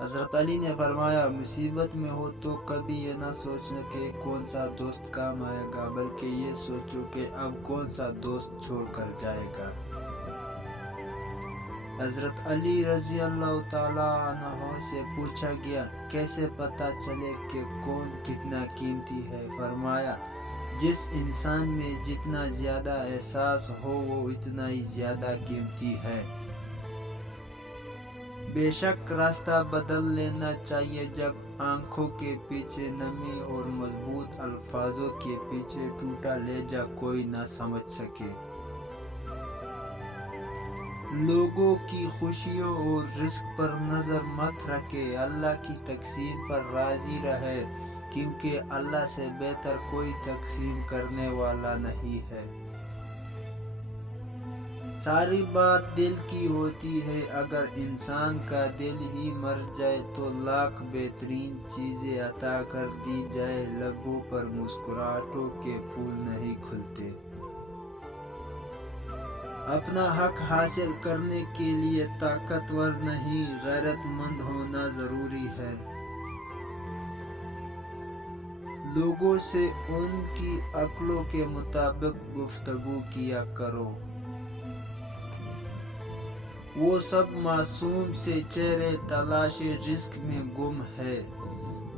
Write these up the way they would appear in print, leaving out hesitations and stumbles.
حضرت علی نے فرمایا مصیبت میں ہو تو کبھی یہ نہ سوچنا کہ کون سا دوست کام آئے گا، بلکہ یہ سوچو کہ اب کون سا دوست چھوڑ کر جائے گا۔ حضرت علی رضی اللہ تعالیٰ عنہ سے پوچھا گیا کیسے پتہ چلے کہ کون کتنا قیمتی ہے؟ فرمایا جس انسان میں جتنا زیادہ احساس ہو وہ اتنا ہی زیادہ قیمتی ہے۔ بے شک راستہ بدل لینا چاہیے جب آنکھوں کے پیچھے نمی اور مضبوط الفاظوں کے پیچھے ٹوٹا لہجہ کوئی نہ سمجھ سکے۔ لوگوں کی خوشیوں اور رزق پر نظر مت رکھے، اللہ کی تقسیم پر راضی رہے، کیونکہ اللہ سے بہتر کوئی تقسیم کرنے والا نہیں ہے۔ ساری بات دل کی ہوتی ہے، اگر انسان کا دل ہی مر جائے تو لاکھ بہترین چیزیں عطا کر دی جائے، لبوں پر مسکراہٹوں کے پھول نہیں کھلتے۔ اپنا حق حاصل کرنے کے لیے طاقتور نہیں، غیرت مند ہونا ضروری ہے۔ لوگوں سے ان کی عقلوں کے مطابق گفتگو کیا کرو۔ وہ سب معصوم سے چہرے تلاش رزق میں گم ہے،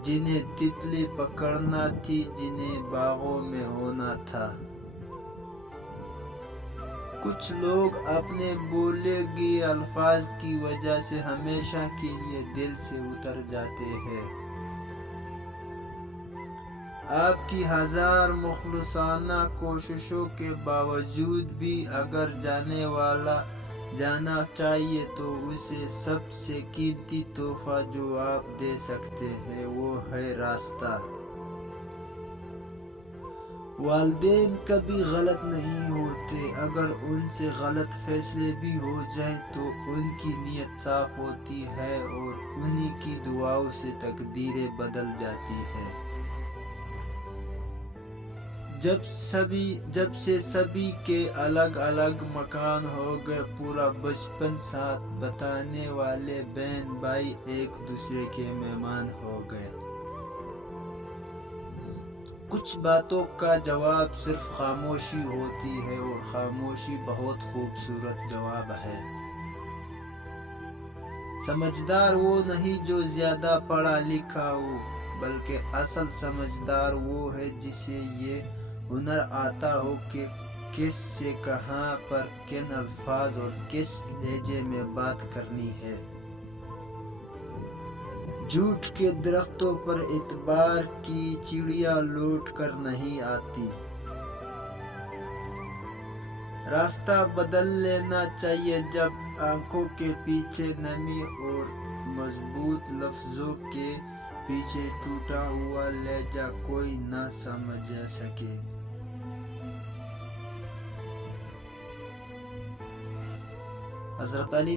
جنہیں تتلی پکڑنا تھی، جنہیں باغوں میں ہونا تھا۔ کچھ لوگ اپنے بولے گئے الفاظ کی وجہ سے ہمیشہ کے لیے دل سے اتر جاتے ہیں۔ آپ کی ہزار مخلصانہ کوششوں کے باوجود بھی اگر جانے والا جانا چاہیے تو اسے سب سے قیمتی تحفہ جو آپ دے سکتے ہیں وہ ہے راستہ۔ والدین کبھی غلط نہیں ہوتے، اگر ان سے غلط فیصلے بھی ہو جائیں تو ان کی نیت صاف ہوتی ہے اور انہی کی دعاؤں سے تقدیریں بدل جاتی ہیں۔ جب سے سبھی کے الگ الگ مکان ہو گئے، پورا بچپن ساتھ بتانے والے بہن بھائی ایک دوسرے کے مہمان ہو گئے۔ کچھ باتوں کا جواب صرف خاموشی ہوتی ہے، اور خاموشی بہت خوبصورت جواب ہے۔ سمجھدار وہ نہیں جو زیادہ پڑھا لکھا ہو، بلکہ اصل سمجھدار وہ ہے جسے یہ ہنر آتا ہو کہ کس سے کہاں پر کن الفاظ اور کس لہجے میں بات کرنی ہے۔ جھوٹ کے درختوں پر اعتبار کی چڑیا لوٹ کر نہیں آتی۔ راستہ بدل لینا چاہیے جب آنکھوں کے پیچھے نمی اور مضبوط لفظوں کے پیچھے ٹوٹا ہوا لہجہ کوئی نہ سمجھ سکے۔ حضرت علی